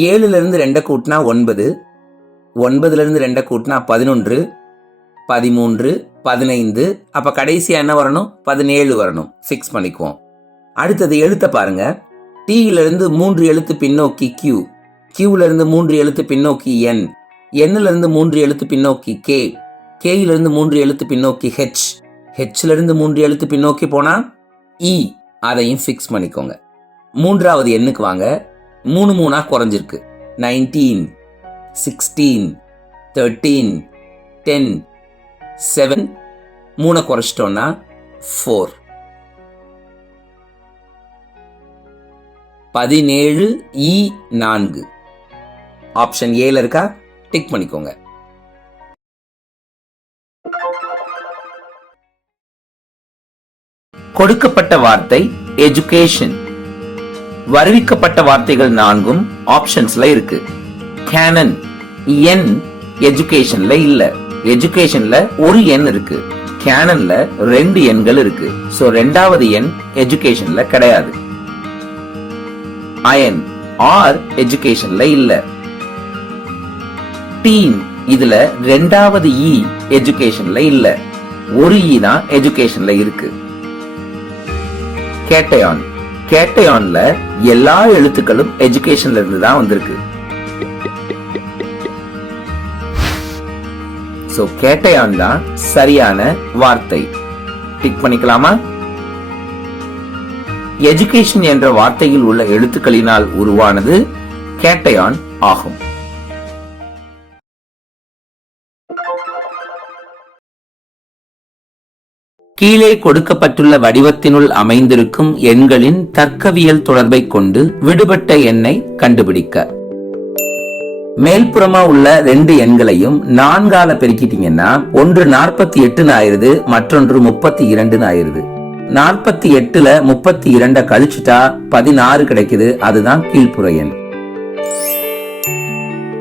7லிருந்து 2 கூட்டினா 9, 9லிருந்து 2 கூட்டினா 11, 13, 15. அப்போ கடைசியாக என்ன வரணும்? 17 வரணும். ஃபிக்ஸ் பண்ணிக்குவோம். அடுத்தது எழுத்தை பாருங்க. Tயிலிருந்து 3 எழுத்து பின்னோக்கி Q, Qலிருந்து 3 எழுத்து பின்னோக்கி N, Nலிருந்து 3 எழுத்து பின்னோக்கி K, Kயிலிருந்து 3 எழுத்து பின்னோக்கி H, Hலிருந்து 3 எழுத்து பின்னோக்கி போனா E. அதையும் ஃபிக்ஸ் பண்ணிக்கோங்க. மூன்றாவது எண்ணுக்கு வாங்க. 3 3 குறைஞ்சிருக்கு. 19, 16, 13, 10, 7. 3 குறைச்சிட்டோம்னா 4. 17 E4. ஆப்ஷன் ஏல இருக்கா? டிக் பண்ணிக்கோங்க. கொடுக்கப்பட்ட வார்த்தை எஜுகேஷன். வருவிக்கப்பட்ட வார்த்தைகள் 4 ஆப்ஷன்ஸ்ல இருக்கு. கேனன், என் எஜுகேஷன்ல இல்ல. எஜுகேஷன்ல ஒரு எண் இருக்கு. கேனன்ல 2 எண்கள் இருக்கு. சோ 2வது எண் எஜுகேஷன்ல கிடையாது. அயன் ஆர் எஜுகேஷன்ல இல்ல. டீன், இதுல 2வது இ எஜுகேஷன்ல இல்ல. ஒரு இ தான் எஜுகேஷன்ல இருக்கு. கேட்டயான், கேட்டயான்ல எல்லா எழுத்துக்களும் எஜுகேஷன்ல இருந்து தான் வந்திருக்கு. சோ கேட்டயான் தான் சரியான வார்த்தை. டிக் பண்ணிக்கலாமா? எஜுகேஷன் என்ற வார்த்தையில் உள்ள எழுத்துக்களினால் உருவானது கேட்டயான் ஆகும். கீழே கொடுக்கப்பட்டுள்ள வடிவத்தினுள் அமைந்திருக்கும் எண்களின் தர்க்கவியல் தொடர்பை கொண்டு விடுபட்ட எண்ணை கண்டுபிடிக்க. மேல்புறமா உள்ள 2 எண்களையும் 4ஆல பெருக்கிட்டீங்கன்னா ஒன்று 48 ஆயிருது, மற்றொன்று 32 ஆயிருது. 48ல 32 கழிச்சுட்டா 16 கிடைக்குது. அதுதான் கீழ்ப்புற எண்.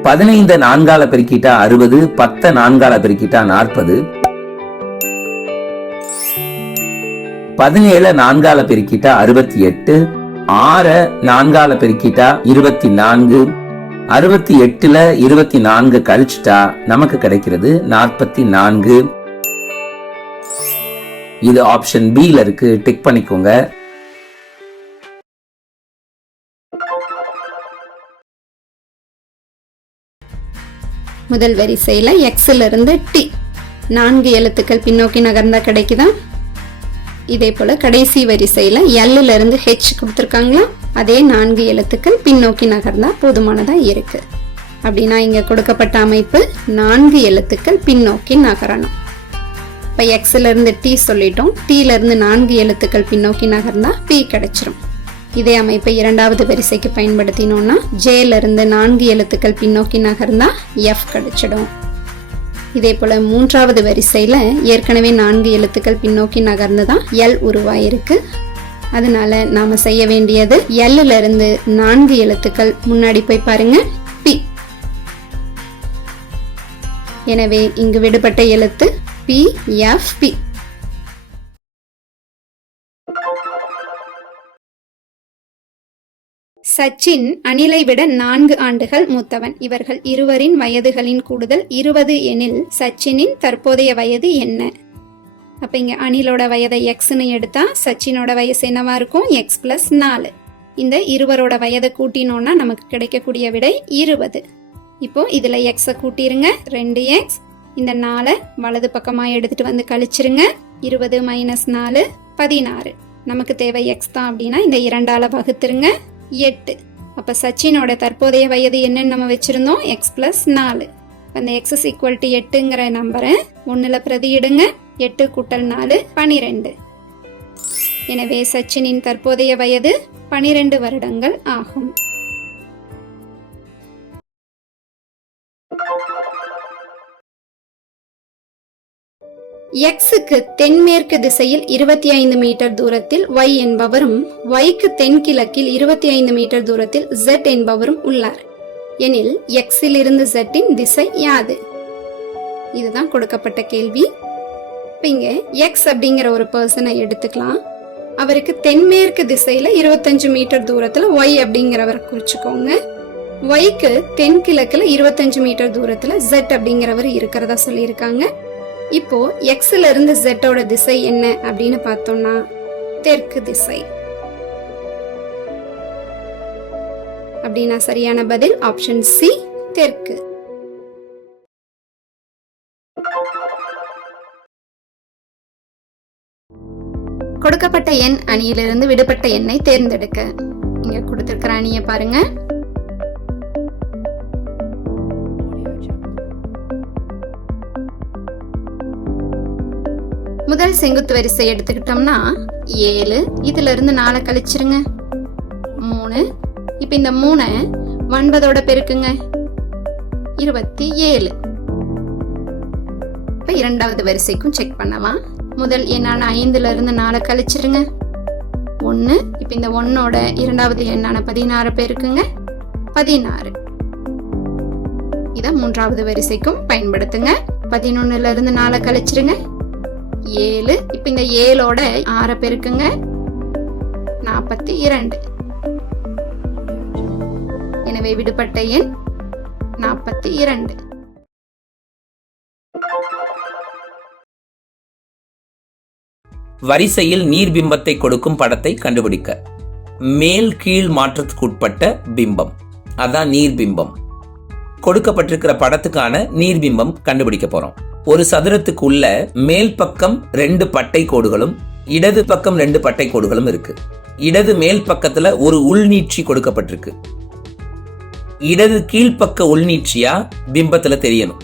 15 4ஆல பெருக்கிட்டா 60, 10 4ஆல பெருக்கிட்டா 40, 17 4ஆல பெருக்கிட்டா 68, 6 4ஆல பெருக்கிட்டா 24, 68ல 24 கழிச்சுட்டா நமக்கு கிடைக்கிறது 44. இது ஆப்ஷன் பில இருக்கு. டிக் பண்ணிக்கோங்க. முதல் வரிசையில எக்ஸ்ல இருந்து டி 4 எழுத்துக்கள் பின்னோக்கி நகர்ந்தா கிடைக்குதா? இதே போல கடைசி வரிசையில எல்ல இருந்து ஹெச் கொடுத்துருக்காங்களா? அதே 4 எழுத்துக்கள் பின்னோக்கி நகர்ந்தா போதுமானதா இருக்கு. அப்படின்னா இங்க கொடுக்கப்பட்ட அமைப்பு 4 எழுத்துக்கள் பின்னோக்கி நகரணும். இப்ப எக்ஸ்ல இருந்து டி சொல்லிட்டோம். டீல இருந்து 4 எழுத்துக்கள் பின்னோக்கி நகர்ந்தா பி கிடைச்சிரும். இதே அமைப்பை 2வது வரிசைக்கு பயன்படுத்தினோம்னா ஜேல இருந்து 4 எழுத்துக்கள் பின்னோக்கி நகர்ந்தா எஃப் கிடைச்சிடும். இதே போல 3வது வரிசையில ஏற்கனவே 4 எழுத்துக்கள் பின்னோக்கி நகர்ந்துதான் எல் உருவாயிருக்கு. அதனால நாம செய்ய வேண்டியது எல்ல இருந்து 4 எழுத்துக்கள் முன்னாடி போய் பாருங்க, பி. எனவே இங்கு விடுபட்ட எழுத்து பி, எஃப், பி. சச்சின் அனிலை விட 4 ஆண்டுகள் மூத்தவன். இவர்கள் இருவரின் வயதுகளின் கூடுதல் 20 எனில் சச்சினின் தற்போதைய வயது என்ன? அப்ப இங்க அனிலோட வயதை எக்ஸ்னு எடுத்தா சச்சினோட வயசு என்னவா இருக்கும்? X plus 4. இந்த இருவரோட வயதை கூட்டினோம்னா நமக்கு கிடைக்கக்கூடிய விடை 20. இப்போ இதுல எக்ஸ கூட்டிருங்க, 2x. இந்த 4 வலது பக்கமா எடுத்துட்டு வந்து கழிச்சிருங்க. 20 மைனஸ் 4 16. நமக்கு தேவை எக்ஸ் தான் அப்படின்னா இந்த 2ஆல வகுத்துருங்க, 8. அப்ப சச்சினோட தற்போதைய வயது என்னன்னு நம்ம வச்சிருந்தோம்? X plus 4. அந்த எக்ஸ் இஸ் ஈக்குவல் டு 8ங்கிற நம்பரை 1ல பிரதியிடுங்க. 8 கூட்டல் 4 12. எனவே சச்சினின் தற்போதைய வயது 12 வருடங்கள் ஆகும். எக்ஸுக்கு தென்மேற்கு திசையில் 25 மீட்டர் தூரத்தில் y என்பவரும் yக்கு தென்கிழக்கில் 25 மீட்டர் தூரத்தில் z என்பவரும் உள்ளார் எனில் எக்ஸில் இருந்து z இன் திசை யாது? இதுதான் கொடுக்கப்பட்ட கேள்வி. இங்க எக்ஸ் அப்படிங்கிற ஒரு பர்சனை எடுத்துக்கலாம். அவருக்கு தென்மேற்கு திசையில 25 மீட்டர் தூரத்துல y அப்படிங்கிறவரை குறிச்சுக்கோங்க. ஒய்க்கு தென்கிழக்குல 25 மீட்டர் தூரத்துல Z அப்படிங்கிறவர் இருக்கிறதா சொல்லியிருக்காங்க. இப்போ எக்ஸ்ல இருந்து ஜெட்டோட திசை என்ன அப்படின்னு பார்த்தோம்னா தெற்கு திசை. அப்படின்னா சரியான பதில் ஆப்ஷன் சி, தெற்கு. கொடுக்கப்பட்ட எண் அணியிலிருந்து விடுபட்ட எண்ணை தேர்ந்தெடுக்க. இங்க கொடுத்திருக்கிற அணியை பாருங்க. முதல் செங்குத்து வரிசை எடுத்துக்கிட்டோம்னா 7, இதுல இருந்து 4 கழிச்சிருங்க 3. இப்ப இந்த 3 9ஓட பெருக்குங்க 27. இப்ப இரண்டாவது வரிசைக்கும் செக் பண்ணலாம். முதல் எண்ணான 5ல இருந்து 4 கழிச்சிருங்க 1. இப்ப இந்த 1ஓட இரண்டாவது எண்ணான 16 பெருக்குங்க 16. இத மூன்றாவது வரிசைக்கும் பயன்படுத்துங்க. 11ல இருந்து 4 கழிச்சிருங்க 7. இப்ப இந்த 7ஓட 6 பெருக்குங்க 42. எனவே விடுபட்ட எண் 42. வரிசையில் நீர்பிம்பத்தை கொடுக்கும் படத்தை கண்டுபிடிக்க. மேல் கீழ் மாற்றத்துக்குட்பட்ட பிம்பம், அதான் நீர்பிம்பம். கொடுக்கப்பட்டிருக்கிற படத்துக்கான நீர்பிம்பம் கண்டுபிடிக்க போறோம். ஒரு சதுரத்துக்கு உள்ள மேல் பக்கம் 2 பட்டை கோடுகளும் இடது பக்கம் 2 பட்டை கோடுகளும் இருக்கு. இடது மேல் பக்கத்துல ஒரு உள்நீட்சி கொடுக்கப்பட்டிருக்கு. இடது கீழ்ப்பக்க உள்நீட்சியா பிம்பத்துல தெரியணும்.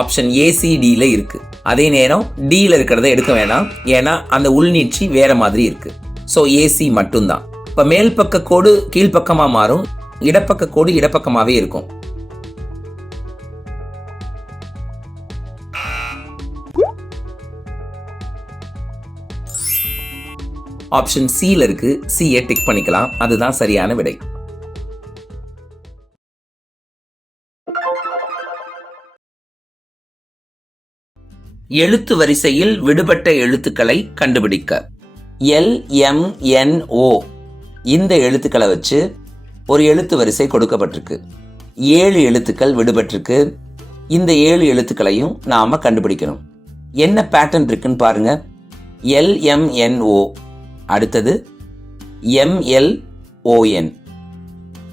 ஆப்ஷன் ஏசிடில இருக்கு. அதே நேரம் டில இருக்கிறத எடுக்க வேணாம், ஏன்னா அந்த உள்நீட்சி வேற மாதிரி இருக்கு. சோ ஏசி மட்டும்தான். இப்ப மேல் பக்க கோடு கீழ்ப்பக்கமா மாறும், இடப்பக்க கோடு இடப்பக்கமாவே இருக்கும். ஆப்ஷன் சில இருக்கு, சியை டிக் பண்ணிக்கலாம். அதுதான் சரியான விடை. எழுத்து வரிசையில் விடுபட்ட எழுத்துக்களை கண்டுபிடிக்க. LMNO இந்த எழுத்துக்களை வச்சு ஒரு எழுத்து வரிசை கொடுக்கப்பட்டிருக்கு. 7 எழுத்துக்கள் விடுபட்டிருக்கு. இந்த 7 எழுத்துக்களையும் நாம கண்டுபிடிக்கணும். என்ன பேட்டர்ன் இருக்குன்னு பாருங்க. LMNO, அடுத்தது MLON.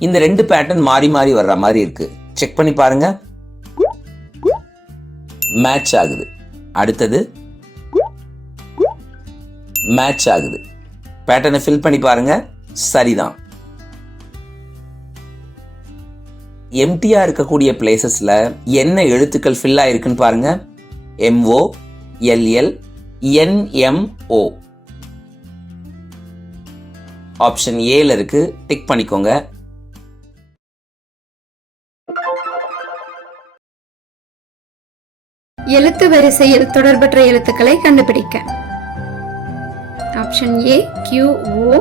இந்த 2 பேட்டர்ன் மாறி மாறி வர்ற மாதிரி இருக்கு. செக் பண்ணி பாருங்க. மேட்ச் ஆகுது. அடுத்தது மேட்ச் ஆகுது. பேட்டர்னை ஃபில் பண்ணி பாருங்க, சரிதான். எம்டியா இருக்கக்கூடிய பிளேசஸ்ல என்ன எழுத்துக்கள் ஃபில் ஆயிருக்குன்னு பாருங்க. MO, LL, NMO. ஆப்ஷன் ஏல இருக்கு, டிக் பண்ணிக்கோங்க. எழுத்து வரிசையில் தொடர்பற்ற எழுத்துக்களை கண்டுபிடிக்க. Option A QO,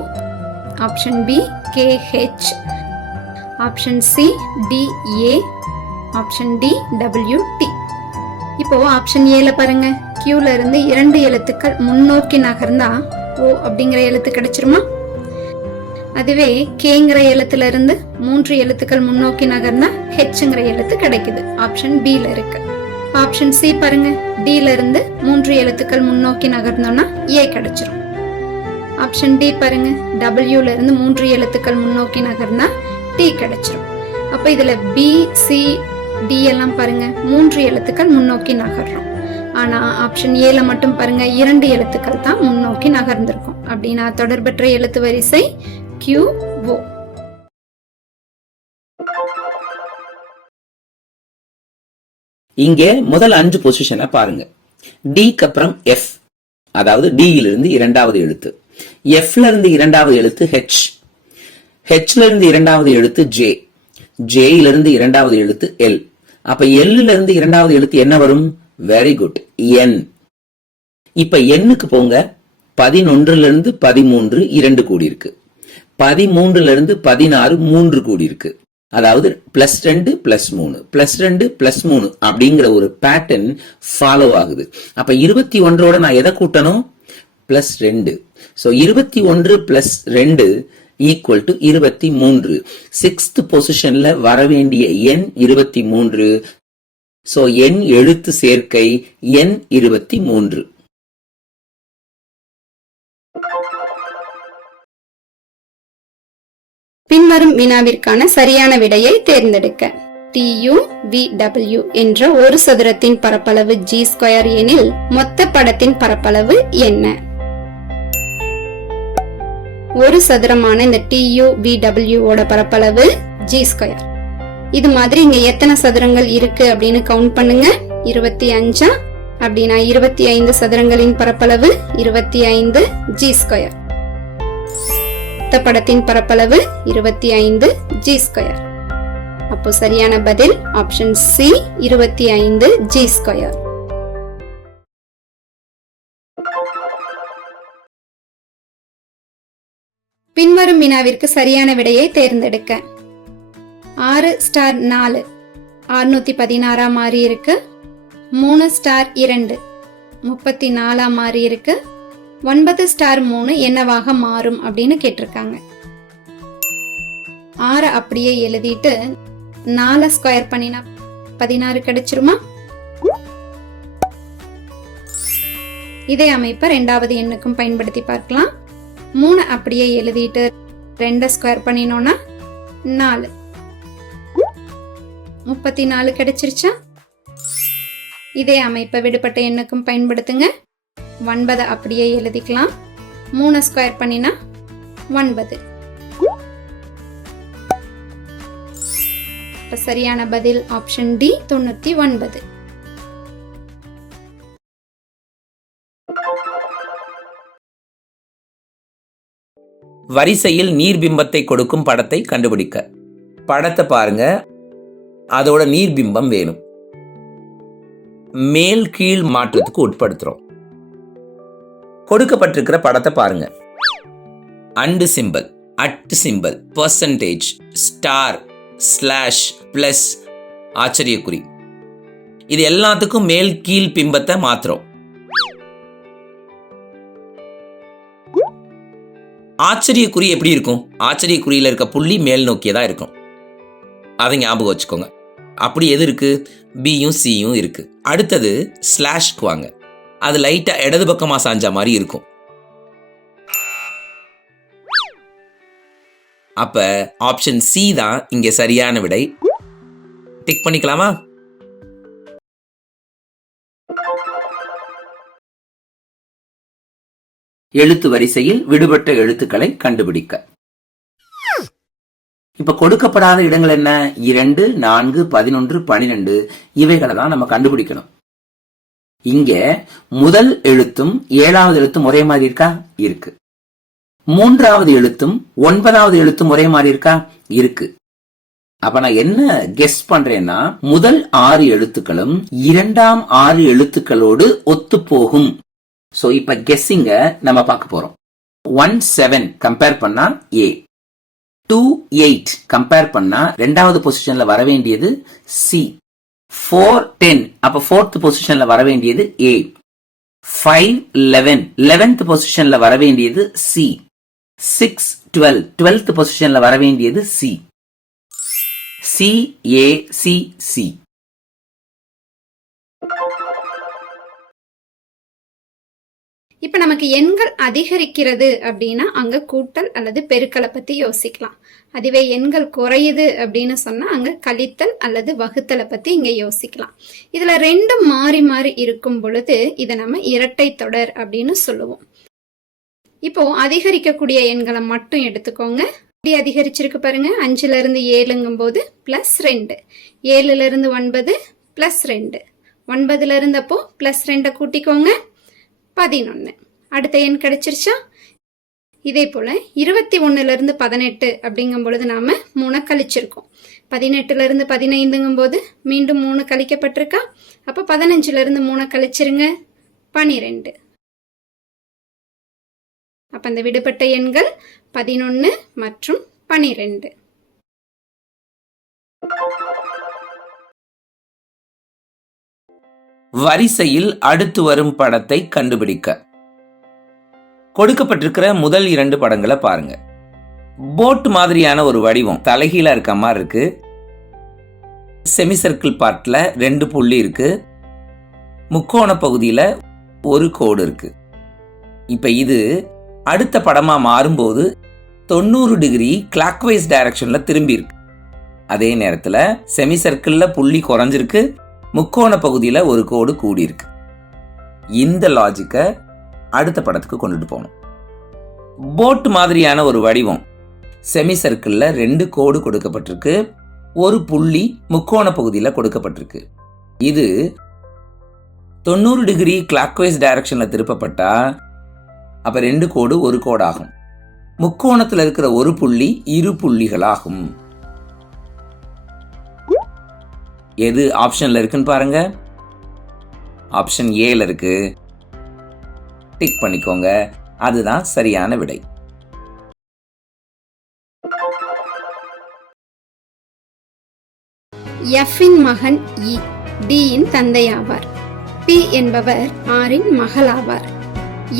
option B KH, option C DA, option D WT. இப்போ ஆப்ஷன் ஏல பாருங்க. Qல இருந்து 2 எழுத்துக்கள் முன்னோக்கி நகர்ந்தா O அப்படிங்கிற எழுத்து கிடைச்சிருமா? அதுவே Kங்கிற எழுத்துல இருந்து 3 எழுத்துக்கள் முன்னோக்கி நகர்ந்தா Hங்கிற எழுத்து கிடைக்குது. ஆப்ஷன் Bல இருக்கு. ஆப்ஷன் சி பாருங்க. Dல இருந்து 3 எழுத்துக்கள் முன்னோக்கி நகர்ந்தோம்னா A கிடைச்சிரும். ஆப்ஷன் டி பாருங்க. Wல இருந்து 3 எழுத்துக்கள் முன்னோக்கி நகர்ந்தா T கிடைச்சிரும். அப்ப இதுல B, C, D எல்லாம் பாருங்க 3 எழுத்துக்கள் முன்னோக்கி நகர்றோம். ஆனா ஆப்ஷன் ஏல மட்டும் பாருங்க 2 எழுத்துக்கள் தான் முன்னோக்கி நகர்ந்திருக்கும். அப்படின்னா தொடர்பற்ற எழுத்து வரிசை QO. இங்கே முதல் 5 பொசிஷனை பாருங்க. டிக்கு அப்புறம் F, அதாவது டியில இருந்து இரண்டாவது எழுத்து. Fல இருந்து இரண்டாவது எழுத்து H, Hல இருந்து இரண்டாவது எழுத்து J, Jல இருந்து இரண்டாவது எழுத்து L. அப்ப Lல இருந்து இரண்டாவது எழுத்து என்ன வரும்? Very good, N. இப்ப Nக்கு போங்க. 11ல இருந்து 13 2 கூடி இருக்கு. 13ல இருந்து 16 3 கூடி இருக்கு. அதாவது +2 +3 +2 +3 அப்படிங்கிற ஒரு பேட்டர்ன் ஃபாலோ ஆகுது. அப்ப 21ஓட நான் எதை கூட்டணும்? +2. So 21 + 2 equal to 23. 6th பொசிஷன்ல வரவேண்டிய எண் 23. சோ எண் எழுத்து சேர்க்கை எண் 23. பின்வரும் வினாவிற்கான சரியான விடையை தேர்ந்தெடுக்க. TUVW என்ற ஒரு சதுரத்தின் பரப்பளவு g² எனில் மொத்த படத்தின் பரப்பளவு என்ன? ஒரு சதுரமான இந்த TUVW ஓட பரப்பளவு g². இது மாதிரி இங்க எத்தனை சதுரங்கள் இருக்கு அப்படின்னு கவுண்ட் பண்ணுங்க. 25 அப்படின்னா 25 சதுரங்களின் பரப்பளவு 25 g². மொத்த படத்தின் பரப்பளவு 25 g². அப்போ சரியான பதில் ஆப்ஷன் சி 25 g². பின்வரும் வினாவிற்கு சரியான விடையை தேர்ந்தெடுக்க. 6 ஸ்டார் 4 616 மாறி இருக்கு. 3 ஸ்டார் 2 34 மாறி இருக்கு. 9 ஸ்டார் 3 என்னவாக மாறும் அப்படின்னு கேட்டிருக்காங்க. 6 அப்படியே எழுதிட்டு 4 ஸ்கொயர் பண்ணினா 16 கிடைச்சிருமா? இதே அமைப்பை இரண்டாவது எண்ணுக்கும் பயன்படுத்தி பார்க்கலாம். 3 அப்படியே எழுதிட்டு 2 ஸ்கொயர் பண்ணினோம்னா 4. 34 கிடைச்சிருச்சா? இதே அமைப்பை விடுபட்ட எண்ணுக்கும் பயன்படுத்துங்க. 9 அப்படியே எழுதிக்கலாம். 3 ஸ்கொயர் பண்ணினா 9. சரியான பதில் ஆப்ஷன் டி 99. வரிசையில் நீர்பிம்பத்தை கொடுக்கும் படத்தை கண்டுபிடிக்க. படத்தை பாருங்க, அதோட நீர்பிம்பம் வேணும். மேல் கீழ் மாற்றத்துக்கு உட்படுத்துறோம். கொடுக்கப்பட்டிருக்கிற படத்தை பாருங்க. And symbol, at symbol, percentage, star, slash, plus, ஆச்சரியக்குறி, இது எல்லாத்துக்கும் மேல் கீழ் பிம்பத்தை மாத்துறோம். ஆச்சரியக்குறி எப்படி இருக்கும்? ஆச்சரியக்குறியில இருக்க புள்ளி மேல் நோக்கியதா இருக்கும். அதை ஞாபகம் வச்சுக்கோங்க. அப்படி எது இருக்கு? பியும் சியும் இருக்கு. அடுத்தது ஸ்லாஷ்க்கு வாங்க. அது லைட்டா இடது பக்கமா சாஞ்ச மாதிரி இருக்கும். அப்ப ஆப்ஷன் சி தான் இங்க சரியான விடை. டிக் பண்ணிக்கலாமா? எழுத்து வரிசையில் விடுபட்ட எழுத்துக்களை கண்டுபிடிக்க. இப்ப கொடுக்கப்படாத இடங்கள் என்ன? 2, 4, 11, 12 இவைகளை தான் நம்ம கண்டுபிடிக்கணும். இங்க முதல் எழுத்தும் 7வது எழுத்தும் ஒரே மாதிரி இருக்கா? இருக்கு. 3வது எழுத்தும் 9வது எழுத்தும் ஒரே மாதிரி இருக்கா? இருக்கு. அப்ப நான் என்ன கெஸ் பண்றேன்னா, முதல் 6 எழுத்துக்களும் இரண்டாம் 6 எழுத்துக்களோடு ஒத்து போகும். சோ இப்ப கெஸ்ஸிங்க நம்ம பார்க்க போறோம். 17 கம்பேர் பண்ணா ஏ, 28 கம்பேர் பண்ணா ரெண்டாவது பொசிஷன்ல வர வேண்டியது சி, 410 அப்ப 4th பொசிஷன்ல வர வேண்டியது ஏ, 511 11th பொசிஷன்ல வர வேண்டியது சி, 612 12th பொசிஷன்ல வர வேண்டியது C, C A C C. இப்ப நமக்கு எண்கள் அதிகரிக்கிறது அப்படின்னா அங்க கூட்டல் அல்லது பெருக்கலை பத்தி யோசிக்கலாம். அதுவே எண்கள் குறையுது அப்படின்னு சொன்னா அங்க கழித்தல் அல்லது வகுத்தலை பத்தி இங்க யோசிக்கலாம். இதுல ரெண்டும் மாறி மாறி இருக்கும் பொழுது இதை நம்ம இரட்டை தொடர் அப்படின்னு சொல்லுவோம். இப்போ அதிகரிக்கக்கூடிய எண்களை மட்டும் எடுத்துக்கோங்க. இப்படி அதிகரிச்சிருக்கு பாருங்க. 5ல இருந்து 7ங்கும் போது +2, 7ல இருந்து 9 +2, 9ல இருந்து அப்போ +2 கூட்டிக்கோங்க 11. அடுத்த எண் கிடைச்சிருச்சா? இதே போல 21ல இருந்து 18 அப்படிங்கும் பொழுது நாம 3 கழிச்சிருக்கோம். 18ல இருந்து 15ங்கும் போது மீண்டும் 3 கழிக்கப்பட்டிருக்கா? அப்ப 15ல இருந்து 3 கழிச்சிருங்க 12. அப்ப அந்த விடுபட்ட எண்கள் 11 மற்றும் 12. வரிசையில் அடுத்து வரும் படத்தை கண்டுபிடிக்க. கொடுக்கப்பட்டிருக்கிற முதல் 2 படங்களை பாருங்க. போட் மாதிரியான ஒரு வடிவம் தலைகீழா இருக்க மாதிரி இருக்கு. செமி சர்க்கிள் பார்ட்ல 2 புள்ளி இருக்கு. முக்கோண பகுதியில் ஒரு கோடு இருக்கு. இப்ப இது அடுத்த படமா மாறும்போது 90 டிகிரி கிளாக்வைஸ் டைரக்ஷன்ல திரும்பி இருக்கு. அதே நேரத்தில் செமி சர்க்கிள்ல புள்ளி குறைஞ்சிருக்கு, முக்கோண பகுதியில் ஒரு கோடு கூடி இருக்கு. இந்த லாஜிக்கை அடுத்த படத்துக்கு கொண்டுட்டு போகணும். போட் மாதிரியான ஒரு வடிவம் செமி சர்க்கிள்ல 2 கோடு கொடுக்கப்பட்டிருக்கு, ஒரு புள்ளி முக்கோண பகுதியில் கொடுக்கப்பட்டிருக்கு. இது 90 டிகிரி கிளாக்வைஸ் டைரக்ஷன்ல திருப்பப்பட்டா அப்ப 2 கோடு ஒரு கோடாகும். முக்கோணத்தில் இருக்கிற ஒரு புள்ளி 2 புள்ளிகளாகும். எது ஆப்ஷன்ல இருக்குன்னு பாருங்க. ஆப்ஷன் ஏல இருக்கு. டிக் பண்ணிக்கோங்க. அதுதான் சரியான விடை. எஃப்பின் மகன் இ டியின் தந்தையாவார். பி என்பவர் ஆரின் மகளாவார்.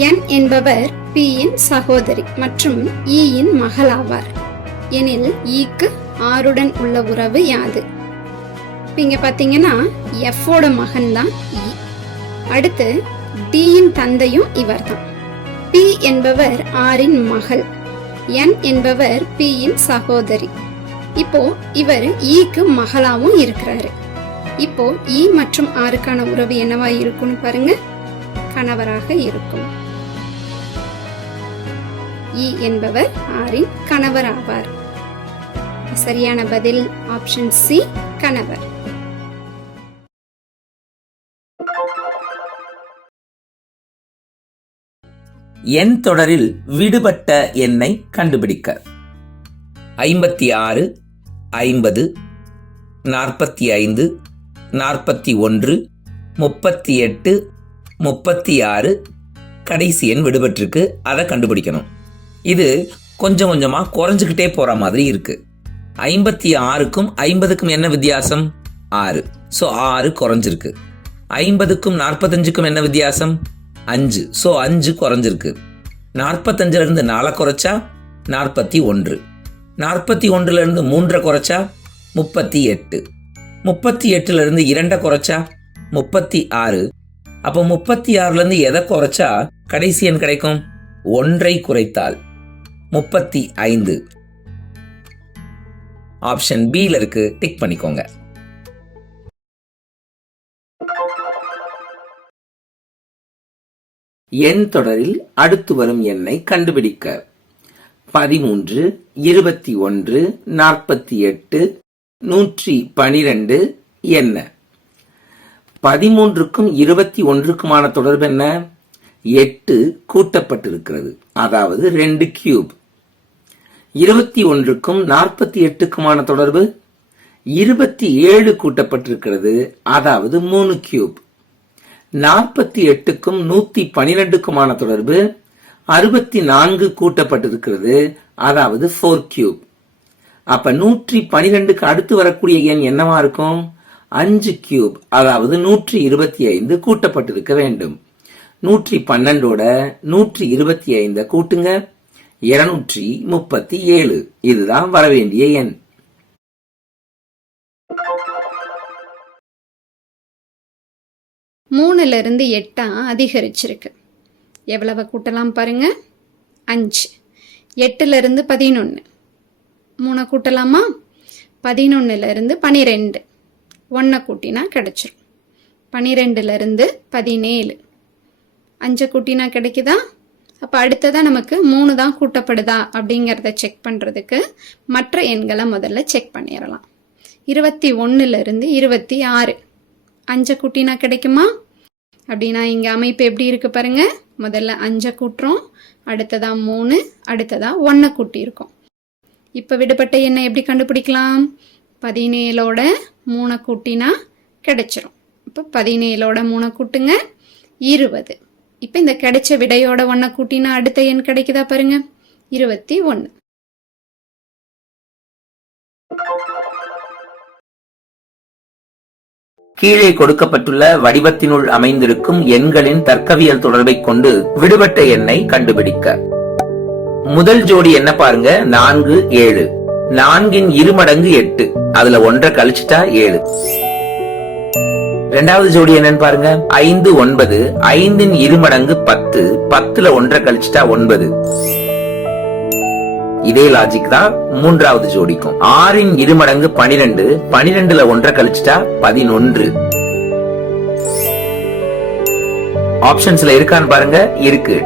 என் என்பவர் பியின் சகோதரி மற்றும் ஈயின் மகளாவார். எனில் ஈக்கு ஆருடன் உள்ள உறவு யாது? இங்க பாத்தீங்கன்னா எஃப்போட மகன் தான் இ. அடுத்து டியின் தந்தையும் இவர் தான். பி என்பவர் ஆரின் மகள். என் என்பவர் பியின் சகோதரி. இப்போ இவர் ஈக்கு மகளாவும் இருக்கிறாரு. இப்போ இ மற்றும் ஆருக்கான உறவு என்னவா இருக்கும்னு பாருங்க. கணவராக இருக்கும். இ என்பவர் ஆரின் கணவர் ஆவார். சரியான பதில் ஆப்ஷன் சி, கணவர். எண் தொடரில் விடுபட்ட எண்ணை கண்டுபிடிக்க. 56, 50, 45, 41, 38, 36 கடைசி எண் விடுபட்டிருக்கு. அதை கண்டுபிடிக்கணும். இது கொஞ்சம் கொஞ்சமா குறைஞ்சுக்கிட்டே போற மாதிரி இருக்கு. 56க்கும் 50க்கும் என்ன வித்தியாசம்? 6. ஸோ 6 குறைஞ்சிருக்கு. 50க்கும் 45க்கும் என்ன வித்தியாசம்? 5. ஸோ 5 குறைஞ்சிருக்கு. 45ல இருந்து 4 குறைச்சா 41. 41ல இருந்து 3 குறைச்சா 38. 38ல இருந்து 2 குறைச்சா 36. அப்போ 36ல இருந்து எதை குறைச்சா கடைசி எண் கிடைக்கும்? 1 குறைத்தால் 35. ஆப்ஷன் பில இருக்கு. டிக் பண்ணிக்கோங்க. எண் தொடரில் அடுத்து வரும் எண்ணை கண்டுபிடிக்க. 13, 21, 48, 112 என்ன? 13க்கும் 21க்குமான தொடர்பு என்ன? 8 கூட்டப்பட்டிருக்கிறது, அதாவது 2 கியூப். 21க்கும் 48க்குமான தொடர்பு 27 கூட்டப்பட்டிருக்கிறது, அதாவது 3 கியூப். 48க்கும் 112க்குமான தொடர்பு 64 கூட்டப்பட்டிருக்கிறது, அதாவது 4 கியூப். அப்ப 112க்கு அடுத்து வரக்கூடிய எண் என்னவா இருக்கும்? 5 கியூப், அதாவது 125 கூட்டப்பட்டிருக்க வேண்டும். 112ஓட 125 கூட்டுங்க, 237. இதுதான் வரவேண்டிய எண். மூணுல இருந்து 8 அதிகரிச்சிருக்கு. எவ்வளவு கூட்டலாம் பாருங்க? 5. 8ல இருந்து 11. 3 கூட்டலாமா? 11ல இருந்து 12. 1 கூட்டினா கிடைச்சிரும். 12ல இருந்து 17. 5 கூட்டினா கிடைக்குதா? அப்போ அடுத்ததான் நமக்கு 3 தான் கூட்டப்படுதா அப்படிங்கிறத செக் பண்ணுறதுக்கு மற்ற எண்களை முதல்ல செக் பண்ணிடலாம். 21ல இருந்து 26. 5 கூட்டினா கிடைக்குமா? அப்படின்னா இங்கே அமைப்பு எப்படி இருக்கு பாருங்க. முதல்ல 5 கூட்டுறோம், அடுத்ததா 3, அடுத்ததா 1 கூட்டியிருக்கோம். இப்போ விடுபட்ட எண்ணை எப்படி கண்டுபிடிக்கலாம்? 17ஓட 3 கூட்டினா கிடைச்சிரும். இப்போ 17ஓட 3 கூட்டுங்க, 20. இப்போ இந்த கிடைச்ச விடையோட 1 கூட்டினா அடுத்த எண் கிடைக்குதா பாருங்க, 21. கீழே கொடுக்கப்பட்டுள்ள வடிவத்தினுள் அமைந்திருக்கும் எண்களின் தர்க்கவியல் தொடர்பை கொண்டு விடுபட்ட எண்ணை கண்டுபிடிக்க. முதல் ஜோடி என்ன பாருங்க, 4 7. 4 இருமடங்கு 8, அதுல 1 கழிச்சுட்டா 7. இரண்டாவது ஜோடி என்னன்னு பாருங்க, 5 9. 5 இருமடங்கு 10, 10ல 1 கழிச்சுட்டா 9. இதே லாஜிக் தான் மூன்றாவது ஜோடிக்கும். 6 இருமடங்கு 12, 12ல 1 கழிச்சுட்டா 11. ஆப்ஷன்ஸ்ல இருக்கான்னு பாருங்க, இருக்கு.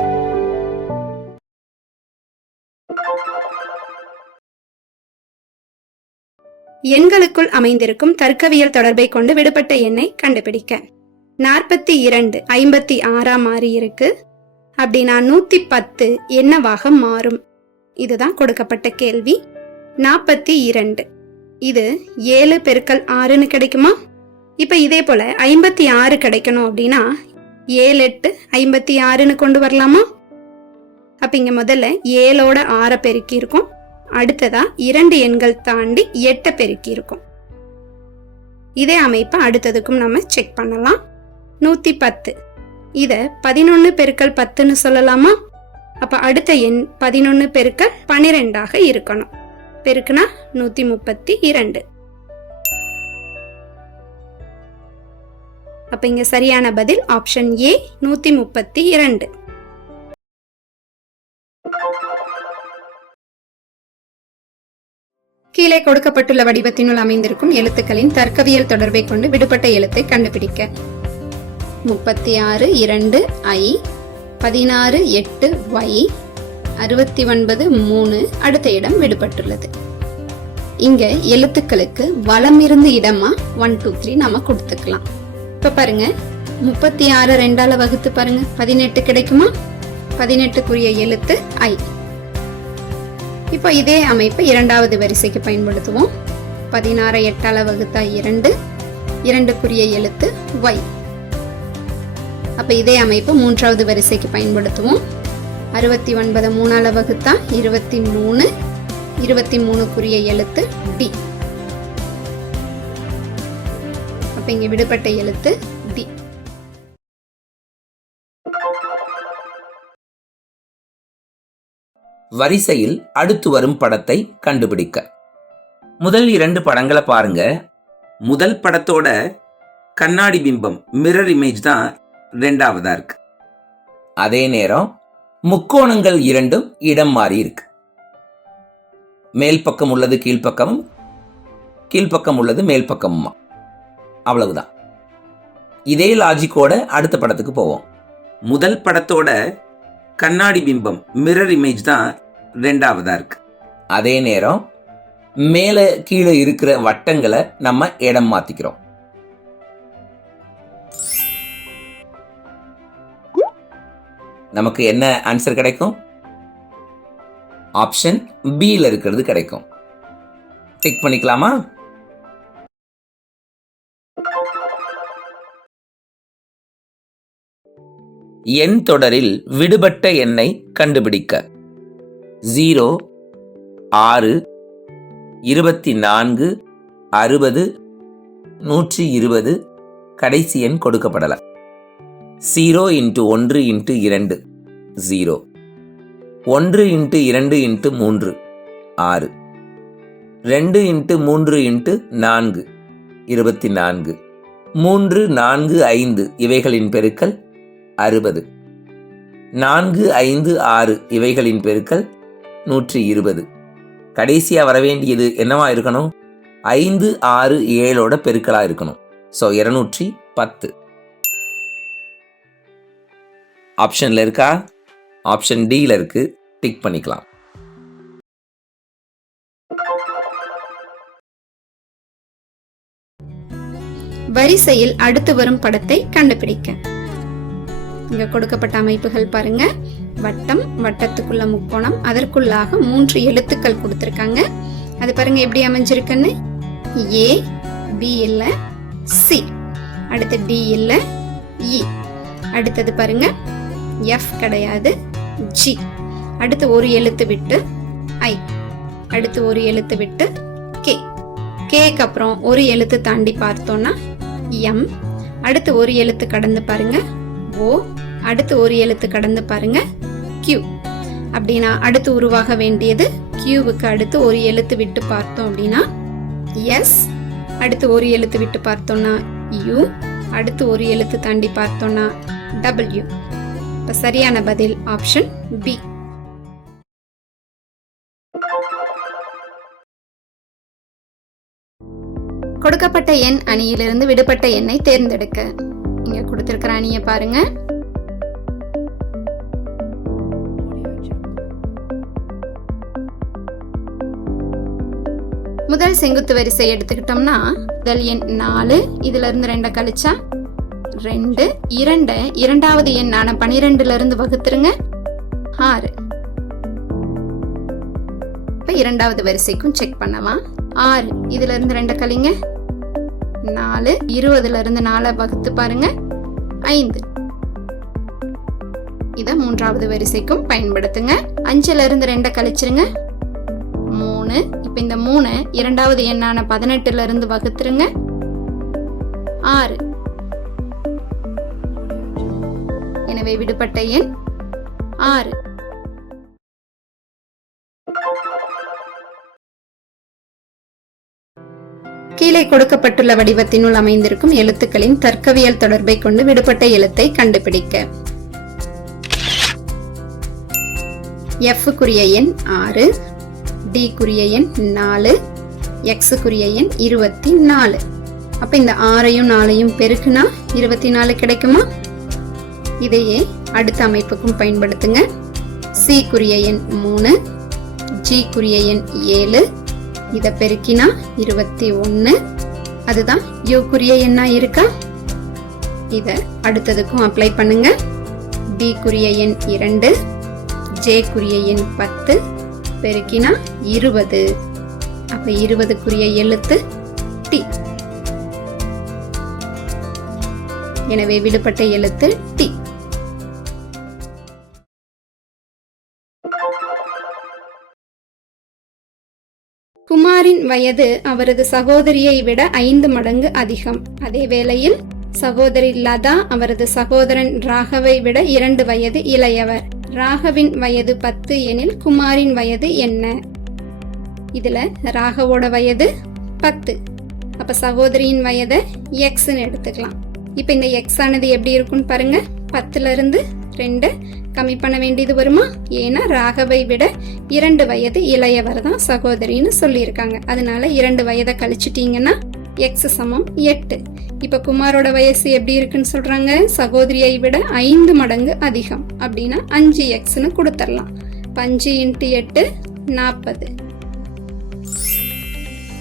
எண்களுக்குள் அமைந்திருக்கும் தர்க்கவியல் தொடர்பை கொண்டு விடுபட்ட எண்ணை கண்டுபிடிக்க. 42 56 மாறி இருக்கு அப்படின்னா 110 என்னவாக மாறும்? இதுதான் கொடுக்கப்பட்ட கேள்வி. 42 இது 7 பெருக்கல் 6ன்னு கிடைக்குமா? இப்ப இதே போல 56 கிடைக்கணும் அப்படின்னா 7 8 56ன்னு கொண்டு வரலாமா? அப்ப இங்க முதல்ல 7ஓட 6 பெருக்கி இருக்கும், அடுத்ததா 2 எண்கள் தாண்டி 8 பெருக்கி இருக்கும். இதே அமைப்பை அடுத்ததுக்கும் நம்ம செக் பண்ணலாம். 110 இத 11 பெருக்கல் 10ன்னு சொல்லலாமா? அப்ப அடுத்த எண் 11 பெருக்கல் 12 இருக்கணும். பெருக்குனா 132. அப்ப இங்க சரியான பதில் ஆப்ஷன் ஏ 132. கீழே கொடுக்கப்பட்டுள்ள வடிவத்தினுள் அமைந்திருக்கும் எழுத்துக்களின் தர்க்கவியல் தொடர்பை கொண்டு விடுபட்ட எழுத்தை கண்டுபிடிக்க. 36 2 I, 16 8 Y, 69 3 அடுத்த இடம் விடுபட்டுள்ளது. இங்க எழுத்துக்களுக்கு வலம் இருந்து இடமா 1 2 3 நாம கொடுத்துக்கலாம். இப்ப பாருங்க, 36 2ஆல வகுத்து பாருங்க, 18 கிடைக்குமா? 18க்குரிய எழுத்து I. இப்போ இதே அமைப்பு இரண்டாவது வரிசைக்கு பயன்படுத்துவோம். 16 8ஆல வகுத்தா 2, 2க்குரிய எழுத்து Y. அப்ப இதே அமைப்பு மூன்றாவது வரிசைக்கு பயன்படுத்துவோம். 69 3ஆல வகுத்தா 23, 23க்குரிய எழுத்து D. அப்ப இங்க விடுபட்ட எழுத்து D. வரிசையில் அடுத்து வரும் படத்தை கண்டுபிடிக்க. முதல் 2 படங்களை பாருங்க. முதல் படத்தோட கண்ணாடி பிம்பம் மிரர் இமேஜ் தான் ரெண்டாவதா இருக்கு. அதே நேரம் முக்கோணங்கள் இரண்டும் இடம் மாறி இருக்கு. மேல் பக்கம் உள்ளது கீழ்ப்பக்கமும், கீழ்ப்பக்கம் உள்ளது மேல் பக்கமுமா, அவ்வளவுதான். இதே லாஜிக்கோட அடுத்த படத்துக்கு போவோம். முதல் படத்தோட கண்ணாடி பிம்பம் மிரர் இமேஜ் தான் ரெண்டாவதா இருக்கு. அதே நேரம் மேல கீழே இருக்கிற வட்டங்களை நம்ம இடம் மாத்திக்கிறோம். நமக்கு என்ன ஆன்சர் கிடைக்கும்? ஆப்ஷன் பில இருக்கிறது கிடைக்கும். டிக் பண்ணிக்கலாமா? எண் தொடரில் விடுபட்ட எண்ணை கண்டுபிடிக்க. 0 6 24 60 120 கடைசி எண் கொடுக்கப்படல. 0 × 1 × 2 0, 1 × 2 × 3 6, 2 × 3 × 4 24, 3 4 5 இவைகளின் பெருக்கல் 60, 4 5 6 இவைகளின் பெருக்கல் 120. கடைசியா வரவேண்டியது என்னவா இருக்கணும்? 5 6 7ஓட பெருக்கலா இருக்கணும். ஸோ 210. ஆப்ஷன்ல இருக்கா? ஆப்ஷன் டில இருக்கு. டிக் பண்ணிக்கலாம். வரிசையில் அடுத்து வரும் படத்தை கண்டுபிடிக்க. இங்க கொடுக்கப்பட்ட அமைப்புகள் பாருங்க. வட்டம், வட்டத்துக்குள்ள முக்கோணம், அதற்குள்ளாக 3 எழுத்துக்கள் கொடுத்திருக்காங்க. அது பாருங்க எப்படி அமைஞ்சிருக்குன்னு. ஏ, பி இல்ல, சி, அடுத்து டி இல்ல, இ, அடுத்தது பாருங்க எஃப் கிடையாது, ஜி, அடுத்து ஒரு எழுத்து விட்டு ஐ, அடுத்து ஒரு எழுத்து விட்டு கே, கேக்கு அப்புறம் ஒரு எழுத்து தாண்டி பார்த்தோம்னா எம், அடுத்து ஒரு எழுத்து கடந்து பாருங்க ஓ, அடுத்து ஒரு எழுத்து கடந்து பாருங்க கியூ, அப்படின்னா அடுத்து உருவாக வேண்டியது கியூவுக்கு அடுத்து ஒரு எழுத்து விட்டு பார்த்தோம் அப்படின்னா எஸ், அடுத்து ஒரு எழுத்து விட்டு பார்த்தோம்னா யூ, அடுத்து ஒரு எழுத்து தாண்டி பார்த்தோம்னா டபிள்யூ. இப்ப சரியான பதில் ஆப்ஷன் பி. கொடுக்கப்பட்ட எண் அணியிலிருந்து விடுபட்ட எண்ணை தேர்ந்தெடுக்க. இங்க கொடுத்திருக்கிற அணியை பாருங்க. முதல் செங்குத்து வரிசை எடுத்துக்கிட்டோம்னா முதல் எண் 4, இதுல இருந்து 2 கழிச்சா 2, 2 இரண்டாவது எண்ணான 12ல இருந்து வகுத்துருங்க 6. இப்ப இரண்டாவது வரிசைக்கும் செக் பண்ணலாம். 6 இதுல இருந்து 2 கழிங்க 4, 20ல இருந்து 4 வகுத்து பாருங்க 5. இத மூன்றாவது வரிசைக்கும் பயன்படுத்துங்க. 5ல இருந்து 2 கழிச்சிருங்க 3. இப்ப இந்த 3 இரண்டாவது எண்ணான 18ல இருந்து வகுத்துருங்க 6. எனவே விடுபட்ட எண் 6. கீழே கொடுக்கப்பட்டுள்ள வடிவத்தினுள் அமைந்திருக்கும் எழுத்துக்களின் தர்க்கவியல் தொடர்பை கொண்டு விடுபட்ட எழுத்தை கண்டுபிடிக்க. F-க்குரிய எண் 6, D-க்குரிய எண் 4, X-க்குரிய எண் 24. அப்ப இந்த 6ஐயும் 4ஐயும் பெருக்குனா 24 கிடைக்குமா? இதையே அடுத்த அமைப்புக்கும் பயன்படுத்துங்க. C-க்குரிய எண் 3, G-க்குரிய எண் 7, இத பெருக்கினா 21. அதுதான் U-க்குரிய எண்ணா இருக்கா? இத அடுத்ததுக்கும் அப்ளை பண்ணுங்க. B-க்குரிய எண் 2, J-க்குரிய எண் 10, பெருக்கினா 20. அப்ப 20க்குரிய எழுத்து T. எனவே விடுபட்ட எழுத்து T. குமாரின் வயது அவரது சகோதரியை விட 5 மடங்கு அதிகம். அதே வேளையில் சகோதரி லதா அவரது சகோதரன் ராகவை விட 2 வயது இளையவர். ராகவின் வயது 10 எனில் குமாரின் வயது என்ன? இதுல ராகவோட வயது 10. அப்ப சகோதரியின் வயதை எக்ஸ்ன்னு எடுத்துக்கலாம். இப்ப இந்த எக்ஸ் ஆனது எப்படி இருக்குன்னு பாருங்க. 10ல இருந்து 2 கம்மி பண்ண வேண்டியது வருமா? ஏன்னா ராகவை விட 2 வயது இளையவர் தான் சகோதரின்னு சொல்லியிருக்காங்க. அதனால 2 வயதை கழிச்சிட்டீங்கன்னா எக்ஸ் சமம் 8. இப்ப குமாரோட வயசு எப்படி இருக்குன்னு சொல்றாங்க? சகோதரியை விட 5 மடங்கு அதிகம். அப்படின்னா 5x கொடுத்துடலாம். 5 × 8 40.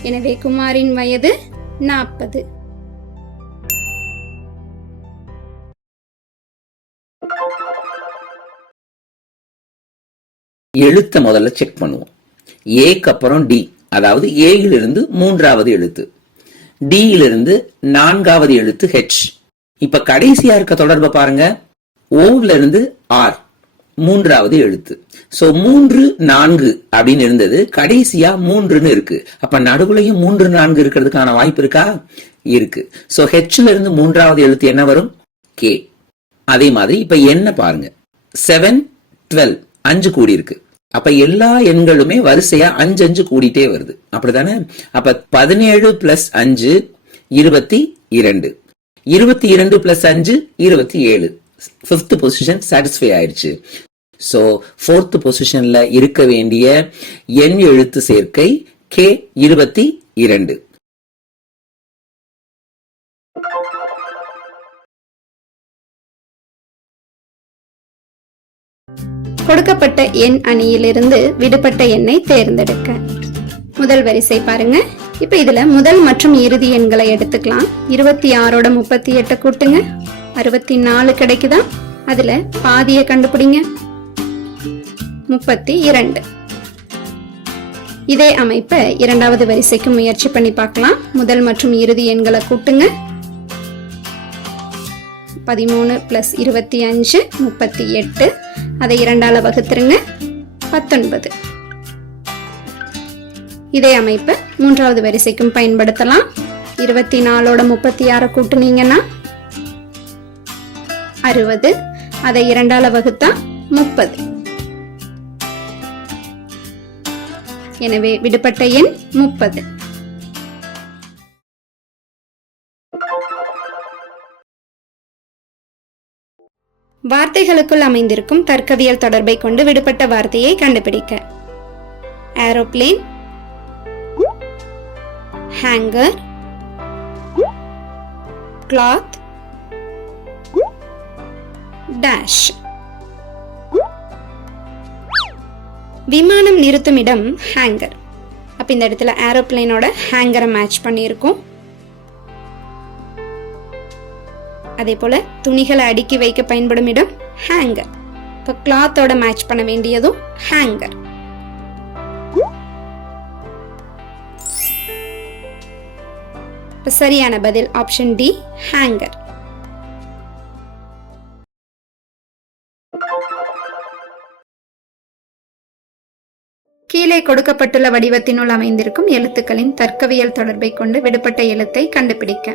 எனவே குமாரின் வயது 40. எழுத்த முதல்ல செக் பண்ணுவோம். ஏக்கு அப்புறம் டி, அதாவது ஏயிலிருந்து 3வது எழுத்து, டியிலிருந்து 4வது எழுத்து ஹெச். இப்ப கடைசியா இருக்க தொடர்பை பாருங்க. ஓல இருந்து ஆர் 3வது எழுத்து. சோ 3 4 அப்படின்னு இருந்தது, கடைசியா 3ன்னு இருக்கு. அப்ப நடுவுலையும் 3 4 இருக்கிறதுக்கான வாய்ப்பு இருக்கா? இருக்கு. சோ ஹெச்ல இருந்து 3வது எழுத்து என்ன வரும்? கே. அதே மாதிரி இப்ப என்ன பாருங்க, 7 12 5 கூடி இருக்கு. அப்ப எல்லா எண்களுமே வரிசையா 5 5 கூடிட்டே வருது, அப்படிதானே? அப்ப 17 + 5 22, 22 + 5 27. 5th பொசிஷன் சாட்டிஸ்ஃபை ஆயிடுச்சு. சோ 4th பொசிஷன்ல இருக்க வேண்டிய எண் எழுத்து சேர்க்கை கே 22. கொடுக்கப்பட்ட எண் அணியிலிருந்து விடுபட்ட எண்ணை தேர்ந்தெடுக்க. முதல் வரிசை பாருங்க. இப்ப இதுல முதல் மற்றும் இறுதி எண்களை எடுத்துக்கலாம். 26ஓட 38 கூட்டுங்க 64 கிடைக்குதா? அதுல பாதியை கண்டுபிடிங்க 32. இதே அமைப்பை இரண்டாவது வரிசைக்கு முயற்சி பண்ணி பார்க்கலாம். முதல் மற்றும் இறுதி எண்களை கூட்டுங்க. 13 + 25 38. அதை 2ஆல வகுத்துருங்க 19. இதே அமைப்பு மூன்றாவது வரிசைக்கும் பயன்படுத்தலாம். 24ஓட 36 கூட்டுனீங்கன்னா 60. அதை 2ஆல வகுத்தா 30. எனவே விடுபட்ட எண் 30. வார்த்தைகளுக்குள் அமைந்திருக்கும் தர்க்கவியல் தொடர்பை கொண்டு விடுபட்ட வார்த்தையை கண்டுபிடிக்க. Aeroplane, hanger, cloth, dash. விமானம் நிறுத்தும் இடம் ஹேங்கர். அப்ப இந்த இடத்துல ஏரோப்ளேனோட ஹேங்கரை மேட்ச் பண்ணியிருக்கோம். அதே போல துணிகளை அடுக்கி வைக்க பயன்படும் இடம் ஹேங்கர். இப்போ கிளாத்தோட மேட்ச் பண்ண வேண்டியதும் ஹேங்கர். சரியான பதில் ஆப்ஷன் டி, ஹேங்கர். கீழே கொடுக்கப்பட்டுள்ள வடிவத்தினுள் அமைந்திருக்கும் எழுத்துக்களின் தர்க்கவியல் தொடர்பை கொண்டு விடுபட்ட எழுத்தை கண்டுபிடிக்க.